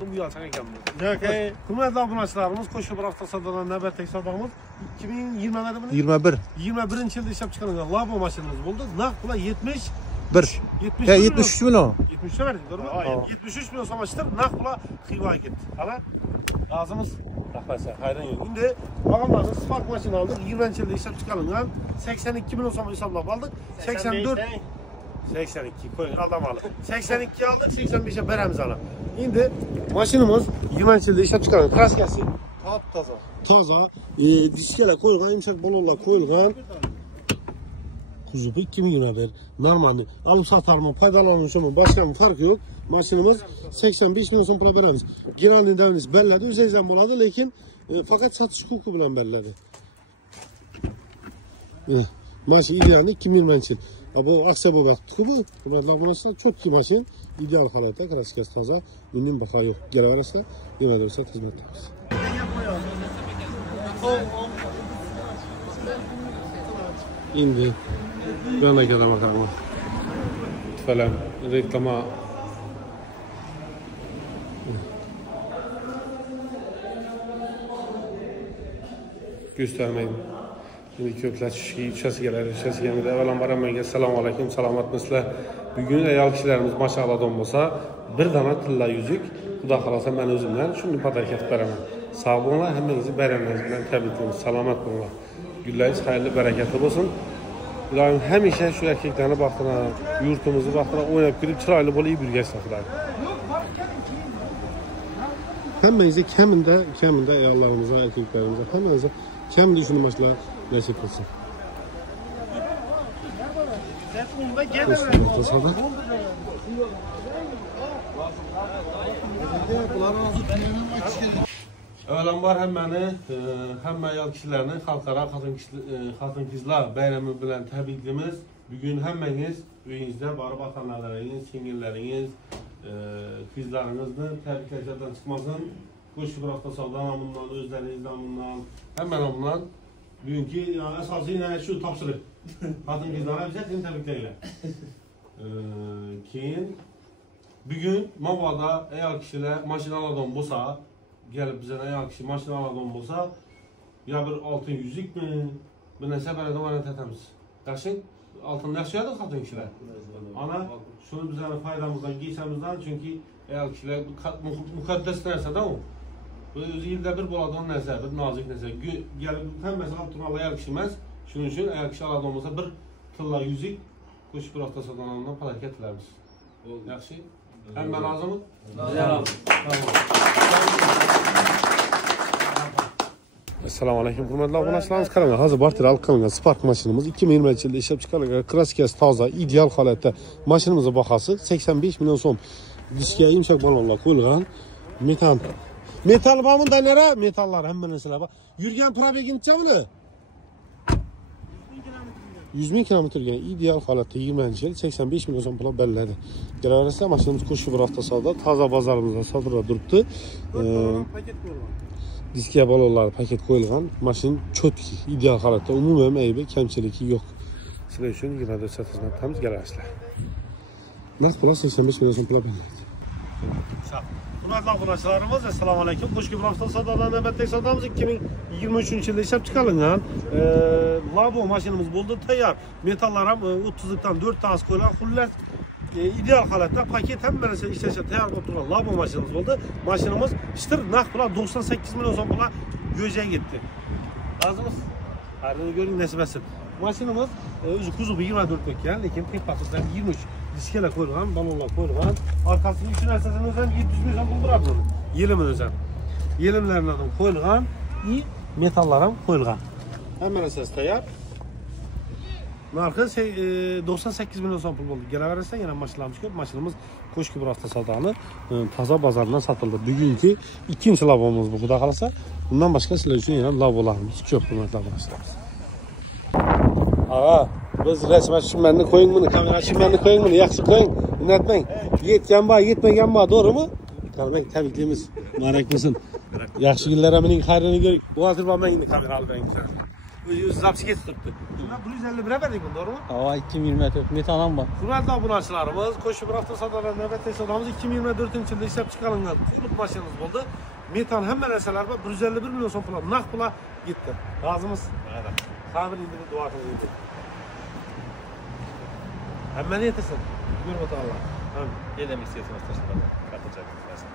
Bu yalçın ekanmiz. Hürmetli obunachilarimiz, qo'shni bir avtosadodan navbatdagi savdomiz 2020 21 yilda ishlab chiqarilgan Labo mashinamiz bo'ldi. Naq puli 71 73 million. 73 verdik, doğru mu? 73 milyon so'm ishlab, naq puli Xivaga ketdi. Ana lazımız rahmatsa, hayran yo'q. Endi bag'amlarni Spark mashina oldik, 20-yilda ishlab chiqarilgan 82 milyon so'm hisoblab oldik. 82 koyun aldamalı. 82 aldık, 85'e beremiz ana. Şimdi maşinimiz 20 yılda işlep çıkarıyor. Kraskası taza. Taza. Diskeler koyulgan, yumuşak bolonlar koyulgan. Kuzupu 2021 normal. Alıp satarma, faydalanmış ama başka bir farkı yok. Maşinimiz 85 milyon son para beremiz. Giralinin deviniz belledi, üzerizden boladı, lakin fakat satış hukuku bilen belledi. Maşin idealini 2020 yıl. Bu Akçaboy baktığı bu. Bunlar çok iyi maşin. İdeal halatta, kraskası taza. Bunun baka yok. Gele varsa, yemeğe olsa hizmet ederiz. Şimdi ben de kadar bakalım. Falan reklama göstermeyin. Şimdi kökler içerisi gelir, içerisi gelmedi. Evvela baramayın. Selamun aleyküm, selamat misle. Bugün ayal kişilerimiz maşallah olmasa bir dana tilla yüzük. Kuda kalasa ben özümden şimdi pataket veremem. Sağ olunlar, heminizi berenmezimden tebriklerimiz. Selamat olunlar. Gülleriniz hayırlı, bereketli olsun. İlahi hemişe şu erkeklerine baktığına, yurtumuzu baktığına oynayıp girip çıraylı bol iyi bir geç saklar. Heminizi keminde ayallarımıza, erkeklerimize, heminizi keminde şunu maçlar nasip olsun. Evvelen var hem ayal kişilerini halkara kadın kızlar bayramı bilen tebriklimiz. Bugün hemmeniz öyünüzde barı batanlarınız, singilleriniz, kızlarınızı tebriklerden çıkmasın. Koşu bir hafta savdan amından, özlerinizden amından, hemen amından. Bugünkü yani esası yine şu tapşırık. Kadın kızlara bize seni tebriklerle. Keyin bugün Mavada ayal kişiler maşina aladığım bolsa, gelip bize ayal kişi maşina aladığım bolsa, ya bir altın yüzük mü? Bir neyse böyle de var tetemiz. Yaxşı, altın yaşayadık kadın kişiler. Ana şunu bize faydamızdan, giysemizden çünkü ayal kişiler mukaddes neyse de o. Özü yılda bir boladığın neyse, bir nazik neyse. Gelip hem mesela altın ayal kişimez. Şunun için ayal kişi aladığım olsa bir tılla yüzük, koşu bir hafta sadan alınan paraketlerimiz. Yaxşı. Hem ben lazım mı? Tamam. Assalamu aleyküm. Hürmetli obunachilarimiz, qarang, hozir barter alqilingan Spark mashinamiz 2020 yilda ishlab chiqarilgan, kraskasi toza, ideal holatda. Mashinamizning bahasi 85 million so'm. Diskga yumshoq balonlar qo'yilgan. Metal bormi danara? Metallar hamma narsalar bor. Yurgan probegi necha buni? 100 bin kilometrga ideal holatda 20 yil 85 milyon so'm pul belladi. Kelaversa mashinamiz qo'shni bir hafta savdo, toza bozorimizda sotilib turibdi. Diskga balonlar paket qo'yilgan. Mashin cho'tki, ideal holatda, umuman aybi, kamchiligi yo'q. Sizlar uchun 24 soat xizmatimiz kelaversizlar. Naqd pul 85 milyon so'm pul belladi. Hurmatli obunachilarimiz, assalomu alaykum. Qo'shni bir hafta savdodan navbatdagi savdomiz 2023 yilda ishlab chiqarilgan Labo mashinamiz bo'ldi, tayyor. Metallar ham 30 dan 4 tanasi qo'yilgan. Xullas ideal holatda paket ham bir narsa ishlashga tayyor bo'lib turgan Labo mashinamiz bo'ldi. Mashinamiz ishtir naqd pul 98 milyon so'm pul go'jaga ketdi. Lazımız harini ko'ring, nasib etsin. Mashinamiz o'zi kuzovi 24 ekan, lekin tepasidan 23 diskeler qo'yilgan, balonlar qo'yilgan. Arkasini uchun narsasini o'zim 700 ming so'm puldiradi buni. Yelimini o'zim. Yelimlarini ham qo'yilgan, metallar ham qo'yilgan. Hamma narsasi tayyor. Narxi 98 milyon so'm pul bo'ldi. Kelaversa yana mashinamiz ko'p. Mashinamiz qo'shki bir hafta savdoni toza bozordan sotildi. Bugungi ikkinchi labomiz bu. Xudo xolasa, bundan boshqa sizlar uchun yana labolarimiz ko'p, hurmatli obunachilarimiz. Ağa, biz resmen şimenni koyun bunu, kamera şimenni koyun bunu, yaxshi koyun, unutmang. Yetgan bor, yetmagan bor, to'g'rimi? Qarang, tabriklaymiz. Muborak bo'lsin. Yaxshi kunlar, mening xayrini ko'ring. Bu hozir bo'lmang endi kamera olib bering. O'zingiz zapsi ketib turibdi. Şuna 150 bire verdik bunu, doğru mu? Hava 2024 metanam var. Hürmetli abunachilarimiz, Qo'shib avtosadolar navbatdagi savdomiz 2024 yilda ishlab chiqarilgan to'liq mashinamiz bo'ldi. Metan hamma narsalar bor, 151 million so'm pul, naqd pul yetdi. Rozimiz? Sabr endi duo qiling. Hammani yetirsin. Hurmat Alloh. Elimiz yetmez taşlar. Katacak mesela.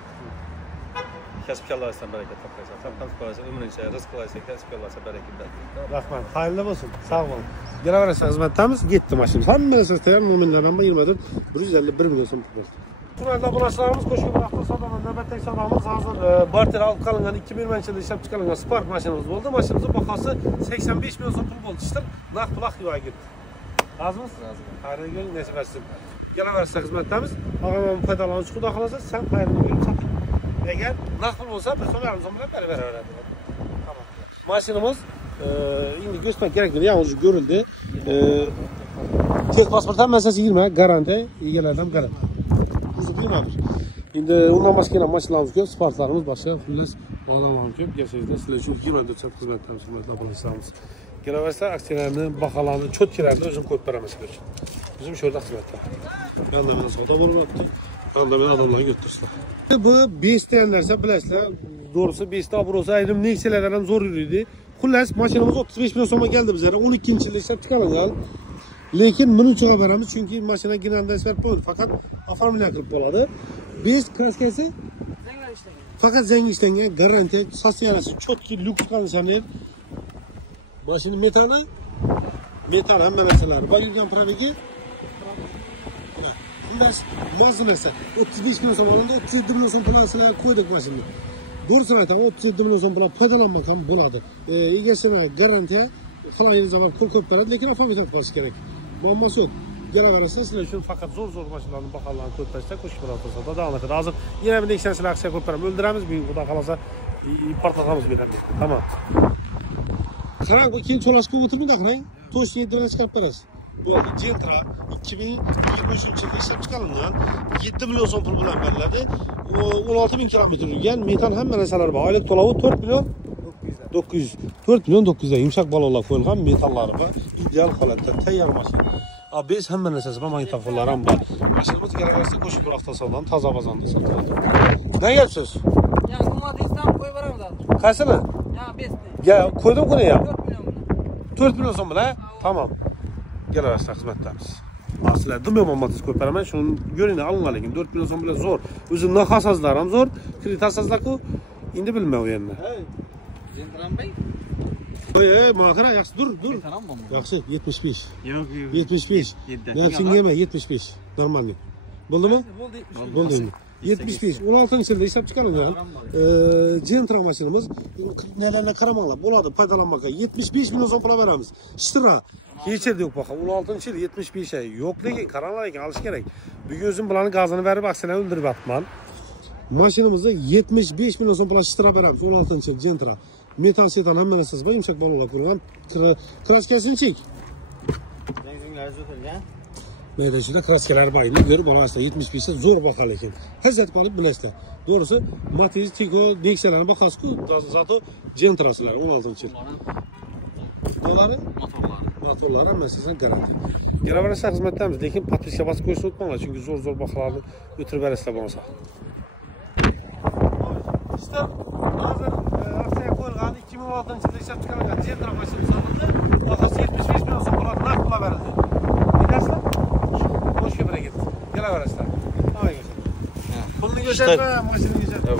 Kasb kallarsan bereket toplaysan. Tam qo'ysa umrincha rizq qilaysan, kasb kallarsa bereket beradi. Rahmat. Xayrli bo'lsin. Sog' bo'ling. Kelaverasiz xizmatdamiz, yetdi mashinamiz. Hamma narsa tayyor, mo'minlardan 24 151 million so'm pul. Hurmatli abunachilarimiz, Qo'shib avtosadolar navbatdagi savdomiz hozir barter olib qolingan 2020 yilda ishlab chiqarilgan Spark mashinamiz bo'ldi. Mashinamizning bahosi 85 million so'm pul bo'ldi. Ishtir naqd pul yo'q ketdi. Razimiz? Razim. Xayrli kun nasib etsin. Kelaverasiz xizmatdamiz. Og'amam foydalanuvchi xudo xolasa sen xayrli kun soting. Agar naqd pul bo'lsa 1 so'm yarim so'm bilan beraveradi. Tamam. Mashinamiz endi ko'rsatmak kerak edi, yalnız ko'rildi. Tek pasportdan masasi 20, garantiya egalaridan garantiya. Endi undan boshqa mashinalarimiz ko'p, Sparklarimiz boshqa, xullas odamlarimiz ko'p. Yashaydi. Sizlar uchun 24 soat xizmatdamiz, hurmatli obunachilarimiz. Kelaversa aksiyalarni, baholarni, cho'tkalarni o'zim qo'yib beraman sizlar uchun. Bizim şurada xizmatda. Yanda men savdo bo'lyapti. Yanda men odamlarni ko'tirishlar. Bu besdan narsa bilasizlar, doğrusu besda obro'si ayrim neksiyalardan ham zo'r yuradi. Xullas mashinamiz 35 million so'mga keldi bizga. 12-yilda ishlab chiqarilgan. Lekin buni uchun beramiz chunki mashina ginamda ishlab qo'yildi. Faqat oformlanish qilib bo'ladi. Bes kraskasi faqat zangi ishlangan, garantiya, sotsialasi, chotki, lyuks konditsioner. Mashina metal hamma narsalari. Bo'lgan probegi xullas mazinasi 35 million so'm olindi, 37 million so'm pulasiga qo'ydik mashinani. Doğrusunu aytaman, 37 million so'm bilan foydalanmak ham bo'ladi. Egasini garantiya qilayingiz ham ko'p beradi, lekin ofamet qilib qolish kerak. Muammosi yo'q. Kelaverasiz, sizlar uchun faqat zo'r mashinlarni baholarini ko'p tashda qo'shib beramiz. Davom etadi. Hozir yana bir neksiyachilar aksiya qo'yib beramiz. O'ldiramiz, bu xudo xolasa portlatamiz beramiz. Tamam. Qarang, bu keyin to'lashga o'tirmanglar, qarang. To'shni yetdiran chiqarib berasiz. Bu Gentra 2023-yilda ishlab chiqarilgan 7 million so'm pul bilan beriladi. 16 ming kilometr yurgan, metan hamma narsalari bor. Oylik to'lovi 4 million 900. 4 million 900 da yumshoq balolar qo'yilgan, metallari bor. Ideal holatda tayyor mashina. ABS hamma narsasi bor, magnitofonlar ham bor. Mashinamiz kelaversa qo'shib bir avtosalondan toza bozonda sotiladi. Nega gapsiz? Ya, Gumadisdan qo'yib beramiz hozir. Qaysini? Ya, besni. Ya, qo'ydim buni ham. 4 million bilan. 4 million so'm bilan? Tamam. Kelaverasiz xizmatdamiz. Sizlar dumyo ma'lumotni ko'p beraman, shuni ko'ringlar, alinglar, lekin 4 million so'm bilan zo'r. O'zi nahasazlar ham zo'r, kreditasizlar-ku, endi bilmayman u yerni. Jentranbay. Maqra, yaxshi dur. Metanam bormi? Yaxshi, 75. Yo'q. 75. Yaxshi yema 75. Normalniy. Bo'ldimi? Bo'ldi. 75. 16-yilda ishlab chiqarilgan. Gentra mashinamiz. Nelarga qaramanglar, bo'ladi, foydalanmoqqa 75 million so'm pul beramiz. Ishtira. Kechirdi yo'q baqa. 16-yil 75 yo'q, lekin qaranglar, ekan olish kerak. Bugun o'zim bilan gazini berib, aksiyalarni o'ldirib atman. Mashinamizda 75 million so'm pul ishtira beramiz. 16-yil Gentra. Metal setan hamma narsasi bor, yumshoq balolar qo'yilgan. Kraskasini chek. Mayda shunda kraskalar bor. Endi ko'rib olasizlar, 75 ta zo'r baho lekin. Hazzat qilib bilasizlar. Doğrusu Matiz, Tico, Nexia'larning bahosiku, zato Gentra'silar 16-yil. Bo'ladi? Motorlari hammasidan garantiya. Kelaverasiz xizmatdamiz, lekin podpiska bosib qo'yishni unutmanglar, chunki zo'r baholarni o'tirib berasizlar bo'lmasa. İşte hozir aksiya qo'yilgan 2016-yilda ishlab chiqarilgan Gentra mashinasi olindi. Bahosi 75 million so'm bo'ladi, naqd pul berildi. Bilasizlar? Qo'shib beragan. Kelaverasizlar. Voy. Pulni ko'rsatma, mashinani ko'rsatma.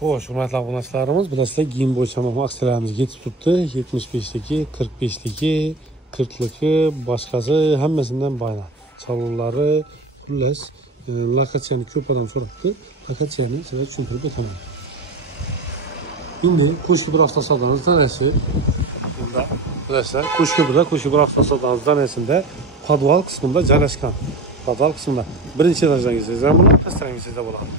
Xo'sh, hurmatli obunachilarimiz, bilasizlar, giyim bo'yicha ham aksiyalarimiz yetib turibdi. 75ligi, 45ligi, 40ligi, boshqasi hammasidan bayram. Salonlari, xullas, lokatsiyani ko'p odam so'rabdi. Lokatsiyani sizga tushuntirib o'taman. Endi Qo'shibir avtosaloni tanasi bunda, bilasizlar, Qo'shibir avtosaloni tanasida podval qismida joylashgan. Podval qismida birinchi etajdangiz ham bo'ladi, pastdangizda bo'ladi.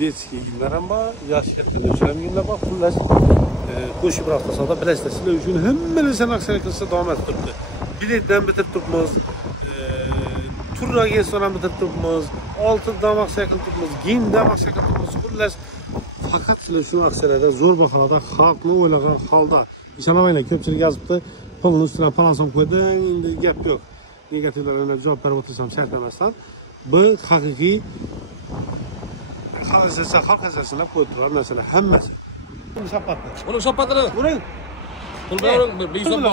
Детский giyimlar ham bor, yosh kattalar giyimlar bor. Xullas, Qo'shibir avtosalonida bilasizlar, sizlar uchun hamma narsani aksiya qilsa davom etib turibdi. Biletdan bitirib turibmiz, tur agentlarni bitirib turibmiz, oltindan aksiya qilib turibmiz, giyimdan aksiya qilib turibmiz. Xullas, faqat sizlar uchun aksiyalarda zo'r bahoda xalqni o'ylagan holda İşanamayla köpçülük yazıptı. Pulun üstüne falan son koydu. Şimdi gap yok. Negativlerine cevap verip otursam şart demezsen. Bu hakiki halk esasına koydular mesela hemmesi. Bunu şapattı. Bunu şapatları. Burun. Pulları bir son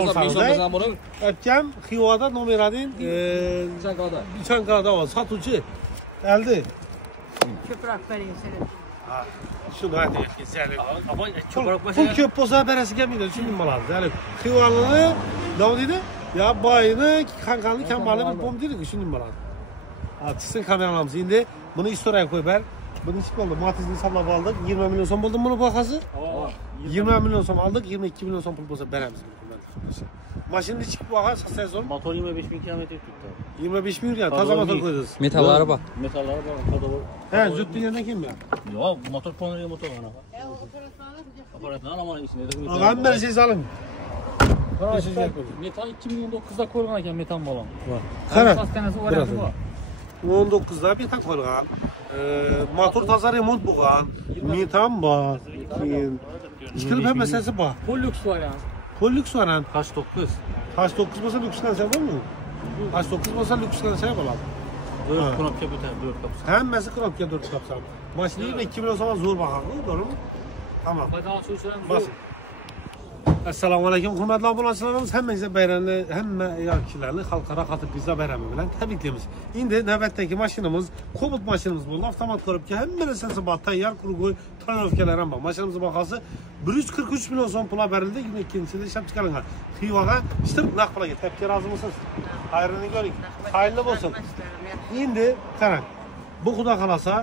bunu. Ötken Xivada numaradın Çankırı'da var. Satıcı. Geldi. Köprak vereyim seni. Şunu hadi güzel. Ama çöprak Pul köp olsa beresi gelmiyor. Şimdi maladı. Yani Xivalı'nı ne dedi? Ya bayını kankanlı kemalı bir bom değil ki şimdi maladı. Çıksın kameramız şimdi. Bunu istoraya koy ver. Bunu çık oldu. Matizini sabla aldık. 20 milyon son buldum bunu bakası. 20 milyon son aldık. 22 milyon son pul olsa beremiz. Maşının çıkıp bakar satsa zor. Motor 25.000 kilometre tuttu. 25 milyon ya. Taze motor koyacağız. Metal araba. Metal araba. He züttün yerine kim ya? Yok motor ponları motor ana. Aparatlar ama içinde de. Ağam ben şey alın. Metal 2009'da koyulgan ekan metan bolam. Qara. Paskanasi varianti bor. 19'da bir tak qo'yilgan. Motor toza remont bo'lgan. Metan bor. Keyin chiqilib hammasi bor. Pollux variant. Pollux variant. H9. H9 bo'lsa lyuks kancha bo'lmaydi. H9 bo'lsa lyuks kancha bo'ladi. 4 knopka bitar, 4 kapsa. Hammasi knopka 4 kapsa. Mashina 2 million so'm zo'r baho, to'g'rimi? Tamam. Bas. Assalomu alaykum hurmatli obunachilarimiz, hammangizga bayramni, hamma yo'lchilarni xalqaro xatib pizza bayrami bilan tabriklaymiz. Endi navbatdagi mashinamiz Cobalt mashinamiz bo'ldi. Avtomat korobka, hamma narsasi bor, tayyor kurgoy, tonirovkalar ham bor. Mashinamizning bahosi 143 million so'm pul berildi, 22-yilda ishlab chiqarilgan. Xivaga ishtirib naqd pulga tapga rozimisiz? Xayrini ko'ring. Xayrli bo'lsin. Endi qarang. Bu xudo xolasa,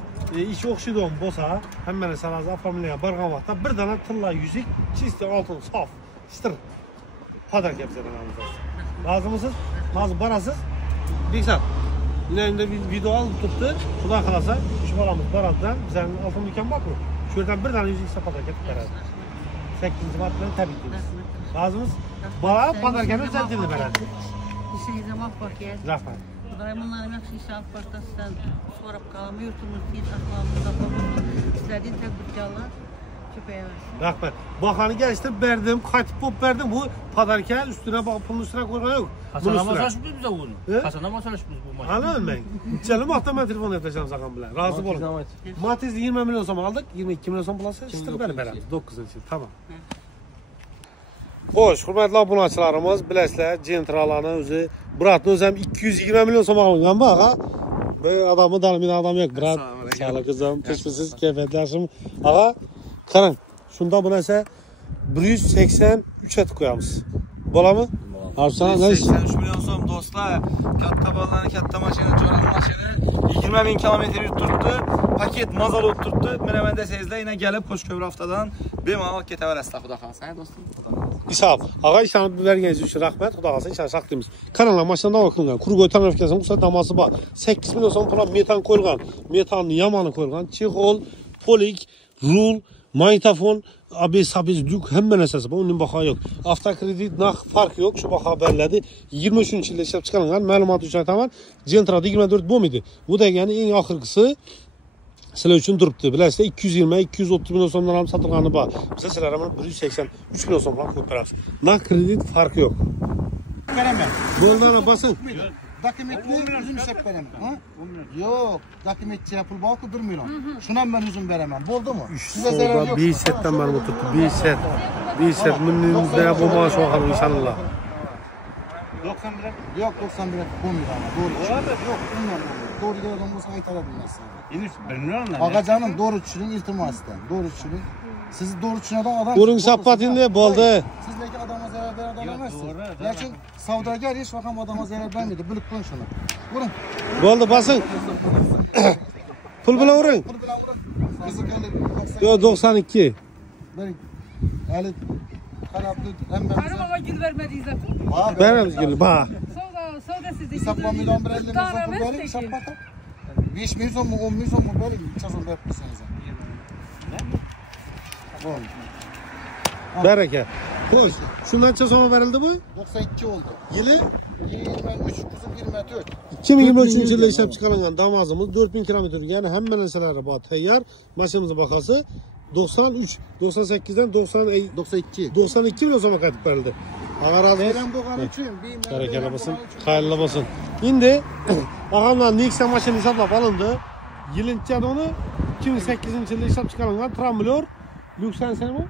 ish o'xshaydigan bo'lsa, hamma narsani oformlagan borgan vaqtda bir dona tilla yuzik, chisti oltin, sof, shitir. Podarka beramiz. Lazımisiz? Hozir borasiz. Beksat. Endi video olib turibdi. Xudo xolasa, shu bolamiz boradidan bizning oltin do'kon borku. Shu yerdan bir dona yuzik podarka beradi. 8-mart bilan tabriklaymiz. Lazımız? Bola podarkani o'zlariga beradi. İşinize muvaffak gelsin. Rahmat. Xudoyim bunların yaxshi ish olib borsa sizdan so'rab qolaman. Yurtimiz tinch, ahvolimiz topib, sizlarning tadbirkorlar ko'payaversin. Rahmat. Bahani geliştirip verdim, qaytib bo'lib berdim. Bu podarka üstüne bak, pulun üstüne koygan yok. Hasan amasash biz biza uni. Hasan amasash biz bu mashina. Ana men. Çalım avtomat telefon yapacağım sakın bilen. Razı olun. Matiz 20 milyon so'm aldık. 22 milyon so'm bulasa istirib beramiz. 9-yil. Tamam. Xo'sh, hurmatli obunachilarimiz, bilasizlar, Gentralani o'zi Bratni o'zi ham 220 milyon so'm olgan bu ağa. Bu adamı dalmin adam yok, Brat. Sağlık kızım, teşvisiz, keyfiyatli yaşım. Ağa, qarang, shunda bu narsa 183 et qo'yamiz. Bo'ladimi? Arslan, 83 milyon so'm do'stlar. Katta bolalarni katta mashina, jo'ra mashina 20 ming kilometr yurib turibdi. Paket mazal o'tib turibdi. Mana men desangizlar, yana kelib Qo'shko'pir haftadan bemalol ketaverasizlar, xudo xolasa, do'stlar. Isab, ağa ishonib berganingiz uchun rahmat. Xudo xolasa ishonib saqlaymiz. Qaranglar, mashinadan o'qilgan. Kurgoy tonirovkasi bo'lsa damasi bor. 8 milyon so'm pul metan qo'yilgan. Metanni yomoni qo'yilgan. Chexol, polik, rul, magnitofon, ABS duk hamma narsasi bor. Uning baho yo'q. Avtokredit narx farqi yo'q. Shu baho beriladi. 23-yilda ishlab chiqarilgan. Ma'lumot uchun aytaman, Gentrada 24 bo'lmaydi. Bu degani eng oxirgisi sizlar uchun turibdi. Bilasizlar, 220-230 million so'mdan ham sotilgani bor. Biz sizlarga mana 183 million so'm bilan qo'yib beramiz. Narx kredit farqi yo'q. Beraman. Bo'ldi, bosin. Dokumentni o'zim ishlab beraman. Yo'q, dokumentga pul borku 1 million. Shuni ham men o'zim beraman. Bo'ldimi? Sizga zarar yo'q. Besetdan mana o'tiribdi. Beset minimumda bo'lmoq oxiri inshaalloh. 91 yo'q, 91 bo'lmaydi. To'g'ri. Yo'q, bilmayman. To'g'ri keladigan bo'lsa aytaradim men sizga. Bilmiyorum. Og'ajonim, to'g'ri tushuning iltimosdan. To'g'ri tushuning. Siz to'g'ri tushunadigan odam. Ko'ring sappatingni bo'ldi. Siz lekin odamga zarar beradigan odam emassiz. Lekin savdogar hech vaqt ham odamga zarar bermaydi. Bilib qo'ying shuni. Ko'ring. Bo'ldi, bosin. Pul bilan uring. Pul bilan uring. Bizni Yo 92. bering. Hali qarabdi hamma. Qaramaga gul vermediyizlar. Beramiz gül. Ba. Savda sizde. Saplamıyla 150 milyon pul verin, sapata. 5 milyon so'm, 10 milyon so'm verin, çazın verip qo'ysangiz. Bo'ldi. Baraka. Xo'sh, shundancha so'm berildi bu? 92 oldu. Yili 23, kuzum 24. 2023-yilda ishlab chiqarilgan Damazimiz 4000 kilometr, ya'ni hamma narsalari bor, tayyor. Mashinamizning bahosi 93, 98'den 92 milyon so'mga qaytib berildi. Ağa razı Bayram bo'lgani uchun Berekeli olsun, hayırlı olsun. Şimdi ağamdan Nexia maşını hesaplap alındı. Yılınca da onu 2008 yılında hesap çıkarılan Tramblor lüks kanseri mi?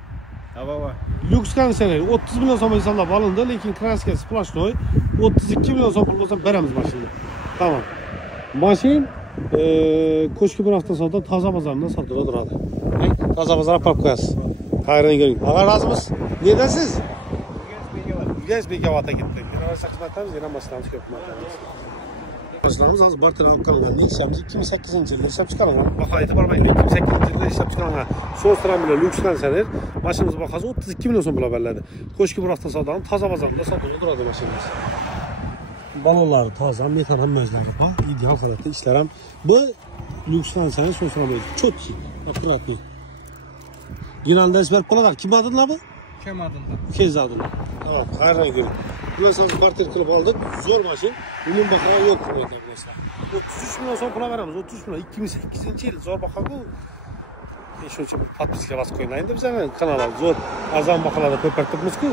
Lüks kanseri 30 milyon so'm hesaplap alındı. Lekin kraska splashnoy 32 milyon so'm pul bo'lsa beramiz maşını. Tamam. Maşin koşku bir hafta sonra Taza Pazarında satılıyor duradi. Taza Pazar'a park koyasız. Hayrını görün. Ağa razımız. Neden siz? Genç bir gavata gittik. Üniversite hizmetlerimiz yine başlamış köpümatlarımız. Başlarımız az Bartın Ankara'nın Nexya'mız 2008 yılında hesap çıkarılan. Baka itibarmayın 2008 yılında hesap çıkarılan. Son sıramıyla lüksden senir. Maşınımız bakası 32 milyon son bulaberlerdi. Koşku bir hafta sağdan Taza Pazarında satılıyor duradi maşinimiz. Balonları taza, metan hem mözleri var. İdeal halatda işlerim. Bu lüksden senir son sıramıyla. Çok iyi. Akkuratlı. Genelde esmer polalar. Kim adınla bu? Kim adında? Kez adına. Tamam, hayırlı görün. Burası parti kılıp aldık. Zor maşın. Bunun bakağı yok arkadaşlar. 33 milyon son pula veremiz. 33 milyon. 2008 yıl zor bakağı bu. Şunun için patpiske bas koyun. Da bize kanala zor. Azam bakalarda köperttik ki.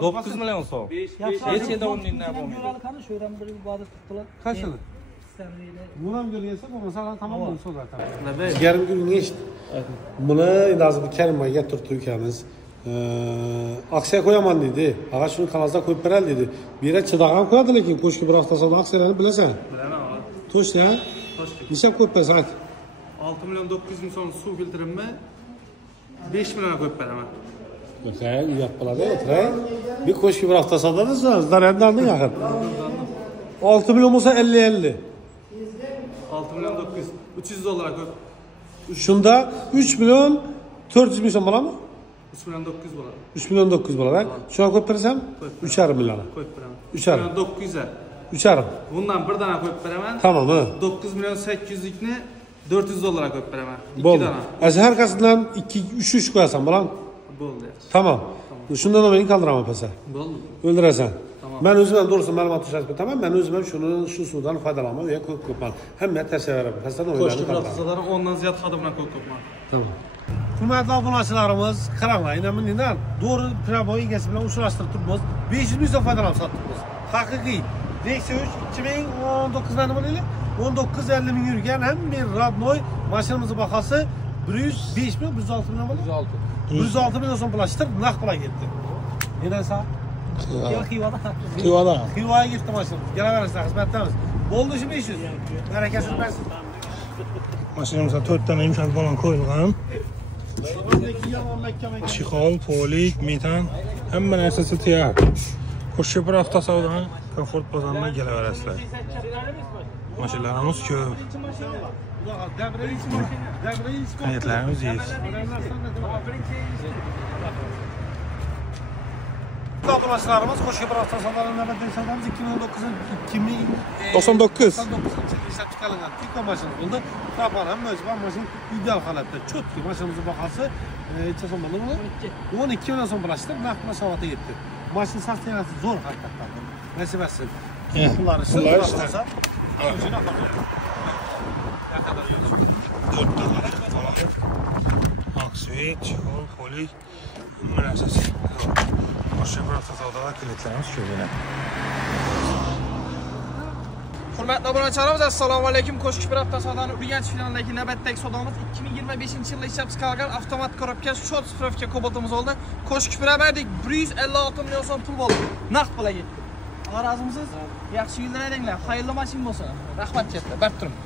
9 milyon so'm. Hech yerda o'rnining nima bo'lmaydi. Qani shu yerdan bir ibodat qildilar. Kaç yıl? Buna mı görüyorsa bu mesela tamam mı sonra zaten. Yarım gün geçti. Buna lazım bir kelime getirdi ülkemiz. Aksiye koyamam dedi. Ağa şunu kanalda koyup berel dedi. Bir yere çıdağan koyadı lekin koşku bir hafta sonra aksiyelerini bilesen. Bilemem abi. Toş ya. Nişap koyup bersen. 6 milyon 900 bin so'm suv filtrimmi 5 milyona koyup beraman. Bakaya yapıladı oturay. Bir koşku bir hafta sonra da zarardan yakın. 6 milyon olsa 50-50. 6 milyon 900. 300 dolara koyup. Şunda 3 milyon 400 bin son bala mı? 3 milyon 900 dolar. 3 milyon 900 bala. Şu an koyup versem 3,5 milyona. Koyup beraman. 3,5 milyon 900'e. 3,5. Bundan bir tane koyup beraman. Tamam ha. 9 milyon 800'likni 400 dolara koyup beraman. 2 Boldu. tane. Az herkesinden 2-3 koyarsan balan. Bo'ldi. Tamam. Şundan da beni kaldıramam pese. Bo'ldi. Öldüresen. Tamam. Ben özümden doğrusu məlumat düşərsə tamam. Ben özümden şu sudan faydalanma veya koyup koyman. Hem mən təsəvvürəm. Pəsədən oylarını Koşku kaldıramam. bıraktısalar ondan ziyad xadimına koyup koyman. Tamam. Hürmetli abunəçilərimiz, Kıramla, inanın doğru Prabo ingesi bilen uçulaştırıp tutmaz. 500 milyon faydalanıp sattıqmız. Hakiki. Nexia 2019 mənim ilə 19-50 min yürüyen hem bir Radnoy maşınımızın bakası 105 milyon, 106 milyon var. 106 milyon son bulaştır, nak bula gitti. Neden sağ? Xivada. Xivaya gitti maşınımız. Gele verirsin, hizmetlerimiz. Boldu işi 500. Berekesiz versin. Maşinamıza 4 tane imkan balon koyulgan. Şixol, polik, metan, hemen əsası tiyar. Koşu bir hafta savdan Komfort Pazarına geleverəsilər. Maşinlarımız köp. Niyetlərimiz iyiyiz. Abunəçilərimiz Koşu bir hafta savdanın növbəti savdamız 2019'un 99. hesap çıkarılan Tiko maşını buldu. Tapan hem mecbur maşın ideal halatta. Çok ki maşınımızın bakası içe son buldu mu? 12 milyon son bulaştır. Nakma savata gitti. Maşın saklayanası zor hakikaten. Nasip etsin. Pullar işte. Ucuna kalıyor. Ne kadar yiyorsun? 4 tane falan. Aksiyet, şixol, polik, hemen əsası. Koşu bir hafta savdada kilitlərimiz şöyle. Hurmatli obunachilarimiz, assalomu alaykum. Ko'shki bir hafta savdoni Urganch filialidagi navbatdagi savdomiz 2025-yilda ishlab chiqarilgan avtomat korobka shot sifrovka kobaltimiz oldi. Ko'shki bir berdik 156 million so'm pul bo'ldi. Naqd pulaga. Rozimisiz? Yaxshi yildiradinglar. Xayrli mashina bo'lsin. Rahmat katta. Berib turing.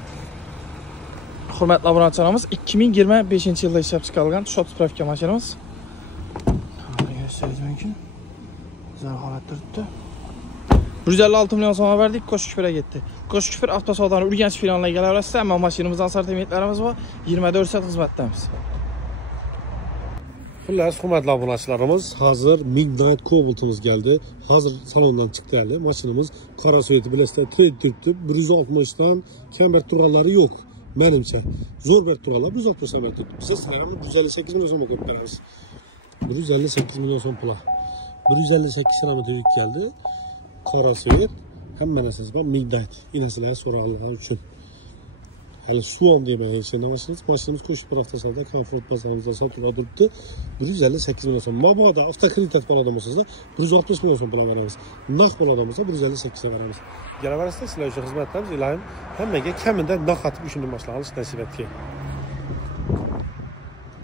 Hurmatli obunachilarimiz, 2025-yilda ishlab chiqarilgan shot sifrovka mashinamiz. Gösteririz mümkün. Güzel holat turibdi. 156 milyon so'm verdik, Ko'shkufirga ketdi. Ko'shkufir avtosavdoni Urganch filialiga kelaverasiz, ammo mashinamizdan assortimentlarimiz bor. 24 soat xizmatdamiz. Xullas, hurmatli obunachilarimiz, hazır Midnight Cobalt'ımız geldi. Hazır salondan çıktı yani. Maşinimiz qora sveti bilasizlar, trade turibdi. 160'dan kam bir turganlari yo'q. Menimcha, zo'r bir turganlar 160 dan turibdi. Biz sizlarga 158 milyon so'm qo'yib beramiz. 158 milyon so'm pula. 158 kilometre yük geldi. Qora svet, hamma narsasi bor, Midnight. Inasilar so'raganlar uchun. Hali suvan demeyen her şeyden başlayız. Maşinimiz koşup bir hafta sonra Comfort bazarımızda satılığa duruptu. 158 milyon son. Mabada avtokreditet bol adam olsa 160 milyon son bula veramiz. Naq bol adam olsa 158'e veramiz. Gələ verəsdə sizlər üçün xidmətlərimiz ilahim həmməgə kəmində naq atıb üçüncü başlanğıc nəsib etdi.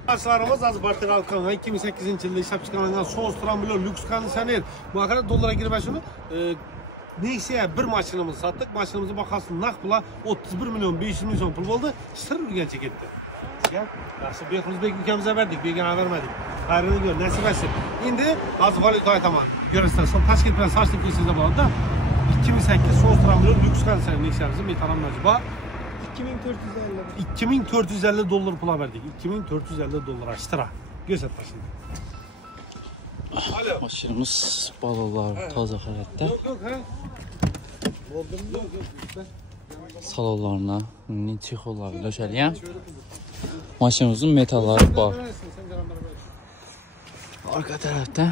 Açlarımız az Portugal kanı 2008-ci ildə işləb çıxarılan son Stramblor lüks kondisioner. Bu haqqında dollara girmək üçün Neyse bir maşinimizi sattık. Maşinimizi bakarsın naq pula 31 milyon 500 milyon pul oldu. Sır ülgence gitti. Gel. Yaxşı beyximiz bek ülkemize verdik. Beygana vermedik. Hayrını gör. Nasip etsin. Şimdi az valyuta aytaman. Görürsen son Taşkent bilen saçlı kıyısızda bulandı da 2008 son Stramblor lüks kondisioner neyse'mizi metalan məcba 2450 dolar pula verdik. 2450 dolar açtıra. Göster taşını. Maşinimiz balalar taze harekette. Salonlarına nitixolar döşəliyəm. Maşinimizin metalları var. Arka tərəfdə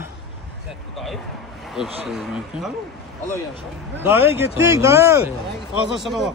göstərilməkdir. Dayı gittik dayı. Fazla sana bak.